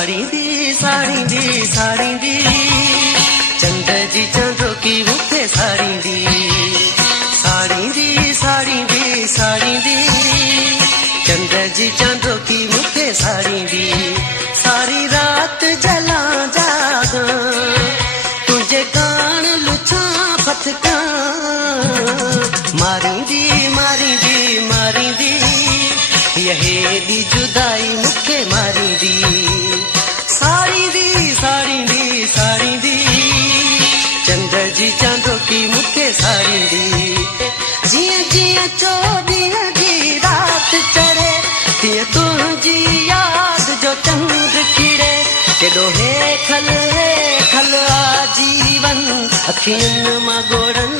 साड़ी दी चंद जी चंदो की मुखे साड़ी दी चंद जी चंदो की मुखे साड़ी दी सारी रात जला जागा तुझे कान लुछा फतका मारी दी यही दी जुदाई मुखे मारी दी साड़ी दी चंद जी चंदो की मुखे साड़ी दी जिया जिया चौदिया जी रात चढ़े तिया तुझी याद जो चंद खिड़े केडो है खल आजीवन अखियन मां गोड़न